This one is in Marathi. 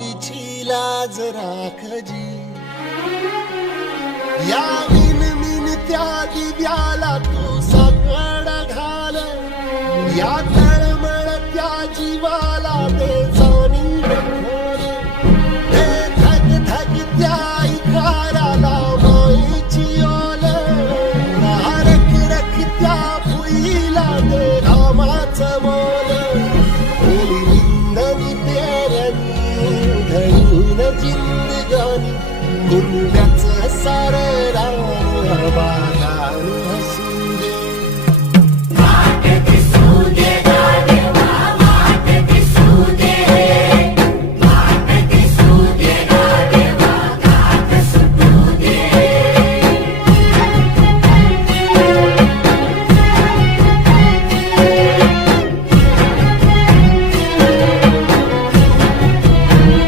तिची लाज राखजी या मिनमिनत्या दिव्याला तू साकड घाल या तळमळत्या जीवाला दे जाणीव खोल हे धग धगत्या इकाराला माईची ओल रख रखत्या फुईला दे रामाचं मोल ओली निंदनी पेरणी धरून जिंदगानी कुंड्याचं सारं रान बागान